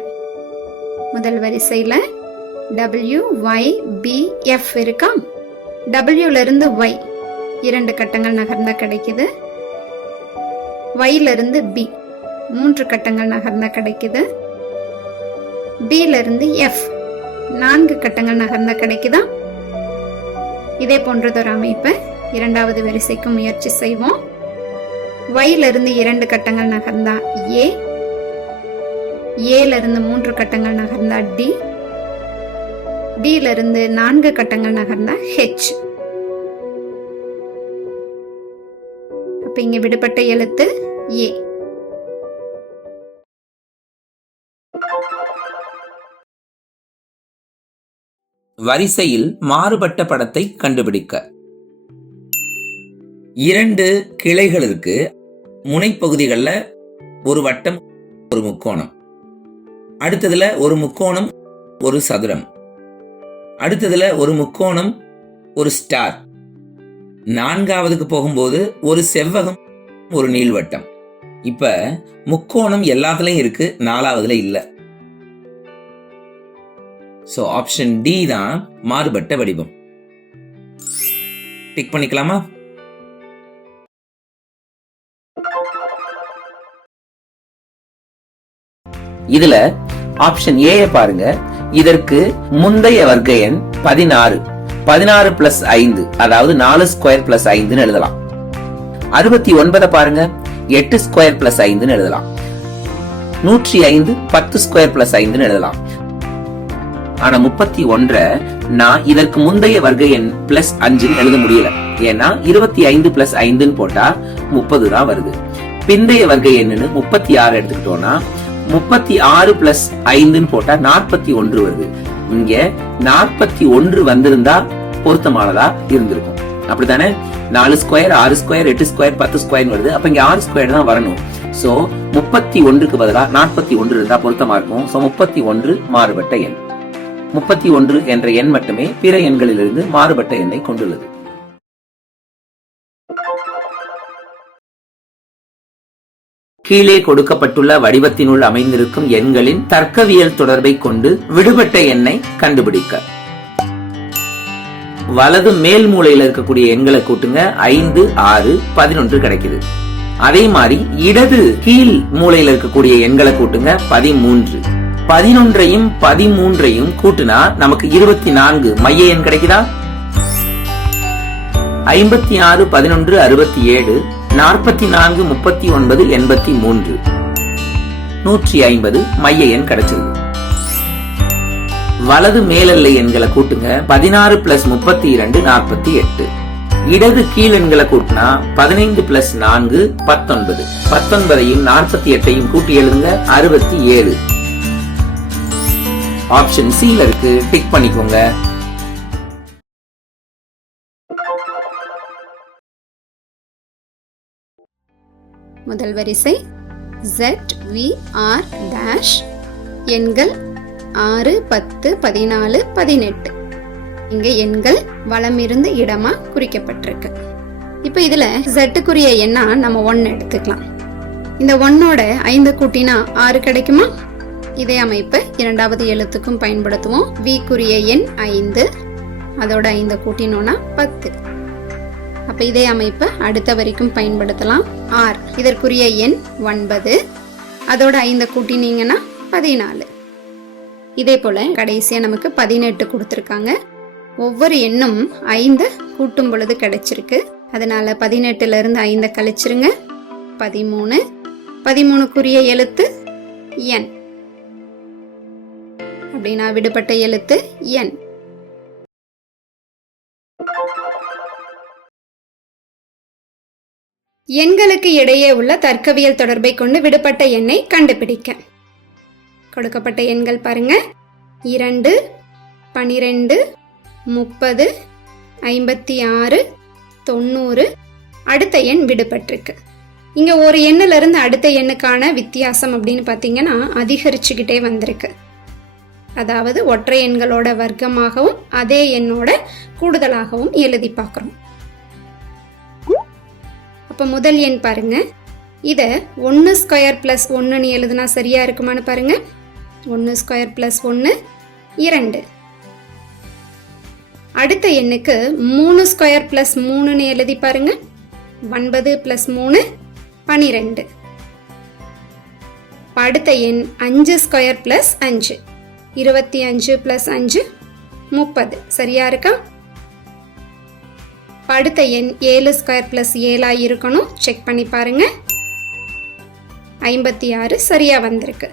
முதல் வரிசையில WYBF இருக்கா? Wல இருந்து Y 2 கட்டங்கள் நகர்ந்தா கிடைக்குது. Yல இருந்து B 3 கட்டங்கள் நகர்ந்தா கிடைக்குது. Bல இருந்து F 4 கட்டங்கள் நகர்ந்தா கிடைக்குதா? இதே போன்றதொரு அமைப்பை இரண்டாவது வரிசைக்கு முயற்சி செய்வோம். Yல இருந்து 2 கட்டங்கள் நகர்ந்தா A, Aல இருந்து 3 கட்டங்கள் நகர்ந்தா D, Dல இருந்து 4 கட்டங்கள் நகர்ந்தா H. அப்ப இங்க விடுபட்ட எழுத்து A. வரிசையில் மாறுபட்ட படத்தை கண்டுபிடிக்க. 2 கிளைகள் இருக்கு. முனைப்பகுதிகளில் ஒரு வட்டம், ஒரு முக்கோணம். அடுத்ததுல ஒரு முக்கோணம், ஒரு சதுரம். அடுத்ததுல ஒரு முக்கோணம், ஒரு ஸ்டார். 4ஆவதுக்கு போகும்போது ஒரு செவ்வகம், ஒரு நீள்வட்டம். இப்ப முக்கோணம் எல்லாத்துலயும் இருக்கு, 4ஆவதுல இல்ல. சோ ஆப்ஷன் டி தான் மாறுபட்ட வடிவம். டிக் பண்ணிக்கலாமா? இதுல ஆப்ஷன் ஏ பாருங்க. இதற்கு முந்தைய வர்க்க எண் 16. 16 பிளஸ் 5, அதாவது 4 ஸ்கொயர் பிளஸ் 5 எழுதலாம். 69 பாருங்க, 8 ஸ்கொயர் பிளஸ் 5 எழுதலாம். 105 10 ஸ்கொயர் பிளஸ் 5 எழுதலாம். ஆனா 31 நான் இதற்கு முந்தைய வர்க்க எண் பிளஸ் 5 எழுத முடியல. ஏன்னா 25 பிளஸ் 5 போட்டா 30 தான் வருது. பிந்தைய வர்க்க எண்ணு 36 எடுத்துக்கிட்டோம்னா 36 பிளஸ் 5 போட்டா 41 வருது. இங்க 41 வந்திருந்தா பொருத்தமானதா இருந்திருக்கும். அப்படித்தானே? 4 ஸ்கொயர், 6 ஸ்கொயர், 8 ஸ்கொயர், 10 ஸ்கொயர் வருது. அப்ப இங்க 6 ஸ்கொயர் தான் வரணும். சோ 31க்கு பதிலா 41 இருந்தா பொருத்தமா இருக்கும். சோ 31 மாறுபட்ட எண். 31 என்ற எண் மட்டுமே பிற எண்களிலிருந்து மாறுபட்ட எண்ணை கொண்டுள்ளது. கீழே கொடுக்கப்பட்டுள்ள வடிவத்தினுள் அமைந்திருக்கும் எண்களின் தர்க்கவியல் தொடர்பை கொண்டு விடுபட்ட எண்ணை கண்டுபிடிக்க. வலது மேல் மூலையில இருக்கக்கூடிய எண்களை கூட்டுங்க. 5, 6, 11 கிடைக்குது. அதே மாதிரி இடது கீழ் மூலையில இருக்கக்கூடிய எண்களை கூட்டுங்க. 13. 11ஐயும் 13ஐயும் கூட்டுனா நமக்கு 24 மைய எண் கிடைக்குதா? 56, 11, 67, 44, 39, 83, 150 மைய எண் கிடைச்சது. வலது மேலெல்லை எண்களை கூட்டுங்க. 16 பிளஸ் 32 48. இடது கீழ் எண்களை கூட்டினா 15 பிளஸ் 4 19. 19ஐயும் 48ஐயும் கூட்டி எழுதுங்க. 67. ஆப்ஷன் சில இருக்கு, டிக் பண்ணிக்கோங்க. முதல் வரிசை ZVR டேஷ், எண்கள் 6, 10, 14, 18. இங்க எண்கள் வலமிருந்து இடமா குறிக்கப்பட்டிருக்கு. இப்ப இதுல Z-க்குரிய எண்ணா நம்ம 1 எடுத்துக்கலாம். இந்த 1ஓட 5 கூட்டினா 6 கிடைக்குமா? இதே அமைப்பு இரண்டாவது எழுத்துக்கும் பயன்படுத்துவோம். V-க்குரிய எண் 5, அதோட 5 கூட்டினோம்னா 10. அப்ப அப்ப இதே அமைப்பை அடுத்த வரைக்கும் பயன்படுத்தலாம். ஆர் இதற்குரிய எண் 9, அதோட 5 கூட்டினீங்கன்னா 14. இதே போல கடைசியா நமக்கு 18 கொடுத்துருக்காங்க. ஒவ்வொரு எண்ணும் 5 கூட்டும் பொழுது கிடைச்சிருக்கு. அதனால 18ல இருந்து 5 கழிச்சிருங்க. 13. 13க்குரிய எழுத்து என். அப்படின்னா விடுபட்ட எழுத்து என். எண்களுக்கு இடையே உள்ள தர்க்கவியல் தொடர்பை கொண்டு விடுபட்ட எண்ணை கண்டுபிடிக்க. கொடுக்கப்பட்ட எண்கள் பாருங்க. 2, 12, 30, 56, 90. அடுத்த எண் விடுபட்டிருக்கு. இங்க ஒரு எண்ணில இருந்து அடுத்த எண்ணுக்கான வித்தியாசம் அப்படின்னு பாத்தீங்கன்னா அதிகரிச்சுக்கிட்டே வந்திருக்கு. அதாவது ஒற்றை எண்களோட வர்க்கமாகவும் அதே எண்ணோட கூடுதலாகவும் எழுதி பார்க்கிறோம். அப்ப முதல் எண் பாருங்க. இத 1 ஸ்கொயர் பிளஸ் 1ன்னு எழுதுனா சரியா இருக்குமான்னு பாருங்க. 1 ஸ்கொயர் பிளஸ் 1 2. அடுத்த எண்ணுக்கு 3 ஸ்கொயர் பிளஸ் 3ன்னு எழுதி பாருங்க. 9 பிளஸ் 3 12. அடுத்த எண் 5 ஸ்கொயர் பிளஸ் 5 25 பிளஸ் 5 30. சரியா இருக்கா? அடுத்த எண் 7 ஸ்கொயர் பிளஸ் 7 இருக்கணும். செக் பண்ணி பாருங்க. 56 சரியா வந்திருக்கு.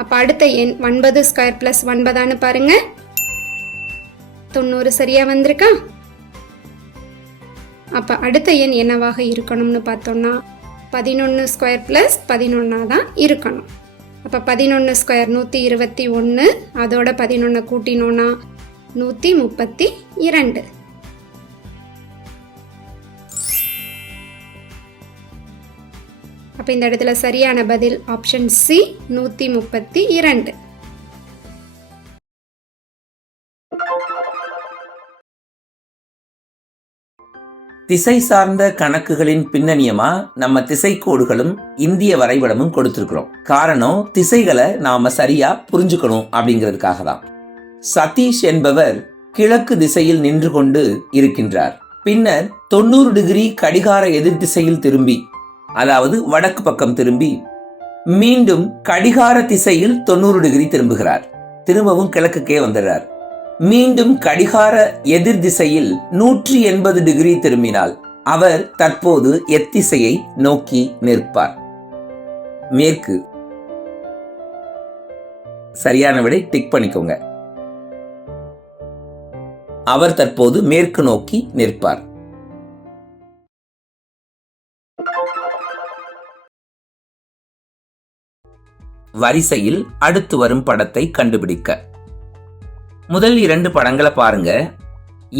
அப்ப அடுத்த எண் 9 ஸ்கொயர் பிளஸ் 9 பாருங்க. 90 சரியா வந்திருக்கா? அப்ப அடுத்த எண் என்னவாக இருக்கணும்னு பார்த்தோம்னா 11 ஸ்கொயர் பிளஸ் 11 தான் இருக்கணும். அப்ப 11 ஸ்கொயர் 121, அதோட 11 கூட்டினோம்னா 132. அப்ப இந்த இடத்துல சரியான பதில் ஆப்ஷன் சி 132. திசை சார்ந்த கணக்குகளின் பின்னணியமா நம்ம திசைக்கோடுகளும் இந்திய வரைபடமும் கொடுத்திருக்கிறோம். காரணம் திசைகளை நாம சரியா புரிஞ்சுக்கணும் அப்படிங்கிறதுக்காக தான். சதீஷ் என்பவர் கிழக்கு திசையில் நின்று கொண்டு இருக்கின்றார். பின்னர் 90 டிகிரி கடிகார எதிர் திசையில் திரும்பி, அதாவது வடக்கு பக்கம் திரும்பி, மீண்டும் கடிகார திசையில் 90 டிகிரி திரும்புகிறார். திரும்பவும் கிழக்குக்கே வந்துடுறார். மீண்டும் கடிகார எதிர் திசையில் 180 டிகிரி திரும்பினால் அவர் தற்போது எத்திசையை நோக்கி நிற்பார்? மேற்கு. சரியான விடை டிக் பண்ணிக்கோங்க. அவர் தற்போது மேற்கு நோக்கி நிற்பார். வரிசையில் அடுத்து வரும் படத்தை கண்டுபிடிக்க. முதல் 2 படங்களை பாருங்க.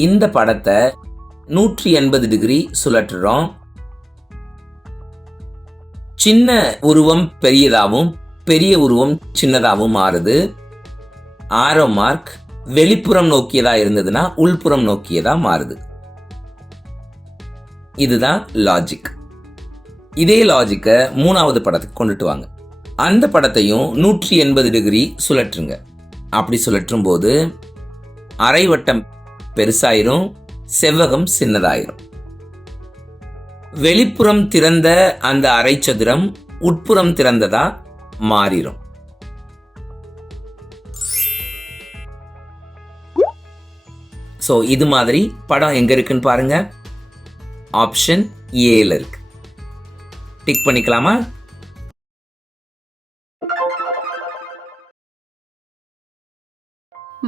இந்த படத்தை 180 டிகிரி சுழற்றுறோம். சின்ன உருவம் பெரியதாகவும் பெரிய உருவம் சின்னதாகவும் மாறுது. ஆரோ மார்க் வெளிப்புறம் நோக்கியதா இருந்ததுன்னா உள்புறம் நோக்கியதா மாறுது. இதுதான் லாஜிக். இதே லாஜிக்கை 3வது படத்துக்கு கொண்டுட்டு வாங்க. அந்த படத்தையும் 180 டிகிரி சுழற்றுங்க. அப்படி சுழற்றும் போது அரைவட்டம் பெருசாயிரும், செவ்வகம் சின்னதாயிரும். வெளிப்புறம் திறந்த அந்த அரை சதுரம் உட்புறம் திறந்ததா மாறிடும். சோ இது மாதிரி படம் எங்க இருக்குன்னு பாருங்க. ஆப்ஷன் ஏல இருக்கு. டிக் பண்ணிக்கலாமா?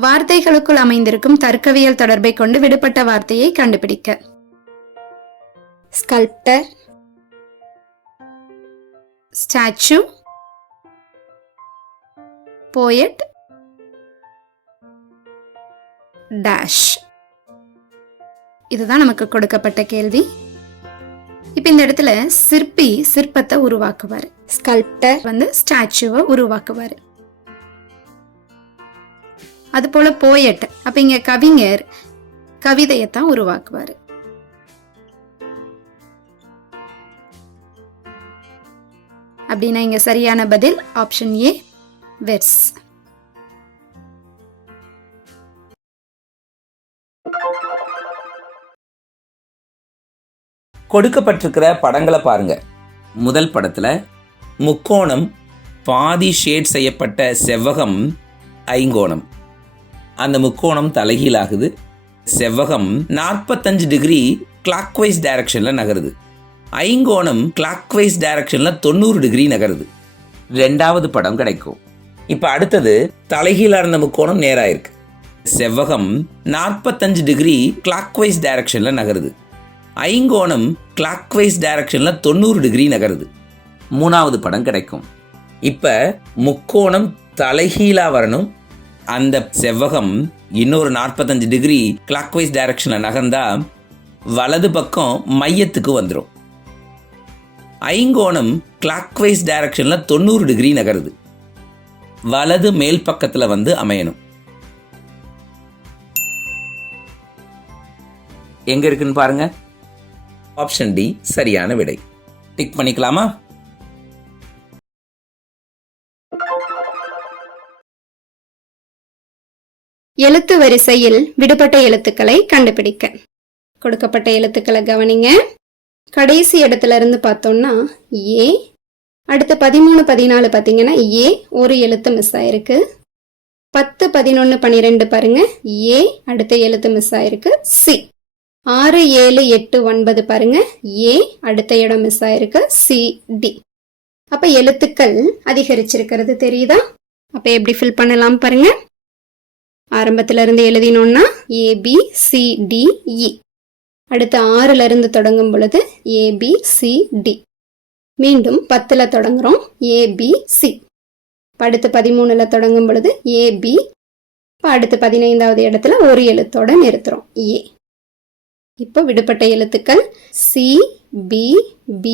வார்த்தைகளுக்குள் அமைந்திருக்கும் தர்க்கவியல் தொடர்பை கொண்டு விடுபட்ட வார்த்தையை கண்டுபிடிக்க. Sculptor, statue, poet, dash. இதுதான் நமக்கு கொடுக்கப்பட்ட கேள்வி. இப்ப இந்த இடத்துல சிற்பி சிற்பத்தை உருவாக்குவாரு. ஸ்கல்ப்டர் ஸ்டாச்சுவை உருவாக்குவாரு. அது போல போயட், அப்ப இங்க கவிஞர் கவிதையத்தான் உருவாக்குவாரு. அப்படின்னா இங்க சரியான பதில் ஆப்ஷன் ஏ, வெர்ஸ். கொடுக்கப்பட்டிருக்கிற படங்களை பாருங்க. முதல் படத்துல முக்கோணம் பாதி ஷேட் செய்யப்பட்ட செவ்வகம் ஐங்கோணம். அந்த முக்கோணம் தலைகீழாகுது. செவ்வகம் 45 டிகிரி கிளாக்வைஸ் டைரக்ஷன்ல நகருது. ஐங்கோணம் கிளாக்வைஸ் டைரக்ஷன்ல 90 டிகிரி நகருது. ரெண்டாவது படம் கிடைக்கும். இப்ப அடுத்தது தலைகீழா இருந்த முக்கோணம் நேரா இருக்கு. செவ்வகம் 45 டிகிரி கிளாக்வைஸ் டைரக்ஷன்ல நகருது. ஐங்கோணம் கிளாக்வைஸ் டைரக்ஷன்ல 90 டிகிரி நகருது. மூணாவது படம் கிடைக்கும். இப்ப முக்கோணம் தலைகீழா வரணும். அந்த செவ்வகம் இன்னொரு 45 டிகிரி கிளாக்வைஸ் டைரக்ஷன்ல நகர்ந்தா வலது பக்கம் மையத்துக்கு வந்துடும். ஐங்கோணம் கிளாக்வைஸ் டைரக்ஷன்ல 90 டிகிரி நகருது. வலது மேல் பக்கத்துல வந்து அமையணும். எங்க இருக்குன்னு பாருங்க. ஆப்ஷன் டி சரியான விடை. டிக் பண்ணிக்கலாமா? எழுத்து வரிசையில் விடுபட்ட எழுத்துக்களை கண்டுபிடிக்க. கொடுக்கப்பட்ட எழுத்துக்களை கவனிங்க. கடைசி இடத்துல இருந்து பார்த்தோம்னா ஏ. அடுத்து 13, 14 பார்த்தீங்கன்னா ஏ ஒரு எழுத்து மிஸ் ஆயிருக்கு. 10, 11, 12 பாருங்க ஏ அடுத்த எழுத்து மிஸ் ஆயிருக்கு சி. 6, 7, 8, 9 பாருங்க ஏ அடுத்த இடம் மிஸ் ஆயிருக்கு சி டி. அப்ப எழுத்துக்கள் அதிகரிச்சிருக்கிறது தெரியுதா? அப்ப எப்படி ஃபில் பண்ணலாம் பாருங்க. ஆரம்பத்துல இருந்து எழுதினோம்னா ABCDE. அடுத்து 6ல இருந்து தொடங்கும் பொழுது ABCD. மீண்டும் 10ல தொடங்குறோம் ABC. அடுத்து 13ல தொடங்கும் பொழுது AB. அடுத்து 15வது இடத்துல ஒரு எழுத்தோட நிறுத்துறோம் A. இப்போ விடுபட்ட எழுத்துக்கள் CBBB.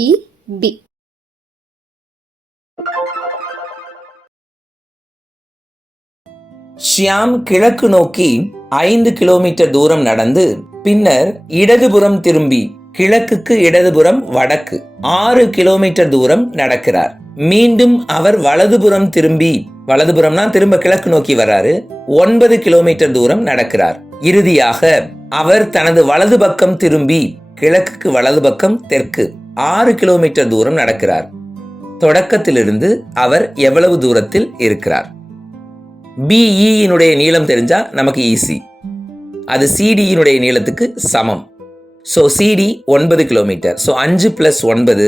ஷியாம் கிழக்கு நோக்கி 5 கிலோமீட்டர் தூரம் நடந்து பின்னர் இடதுபுறம் திரும்பி கிழக்குக்கு இடதுபுறம் வடக்கு 6 கிலோமீட்டர் தூரம் நடக்கிறார். மீண்டும் அவர் வலதுபுறம் திரும்பி, வலதுபுறம்னா திரும்ப கிழக்கு நோக்கி வர்றாரு, 9 கிலோமீட்டர் தூரம் நடக்கிறார். இறுதியாக அவர் தனது வலது பக்கம் திரும்பி கிழக்குக்கு வலது பக்கம் தெற்கு 6 கிலோமீட்டர் தூரம் நடக்கிறார். தொடக்கத்திலிருந்து அவர் எவ்வளவு தூரத்தில் இருக்கிறார்? BE நீளம் தெரிஞ்சா நமக்கு ஈஸி. அது CD நீளத்துக்கு சமம். So CD 9 kilometre. So 5 + 9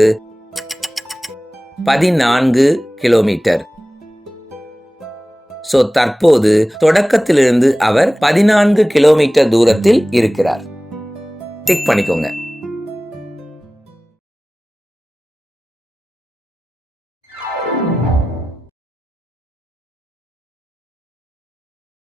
14 kilometre. So தற்போது தொடக்கத்திலிருந்து அவர் 14 கிலோமீட்டர் தூரத்தில் இருக்கிறார். டிக் பண்ணிக்கோங்க.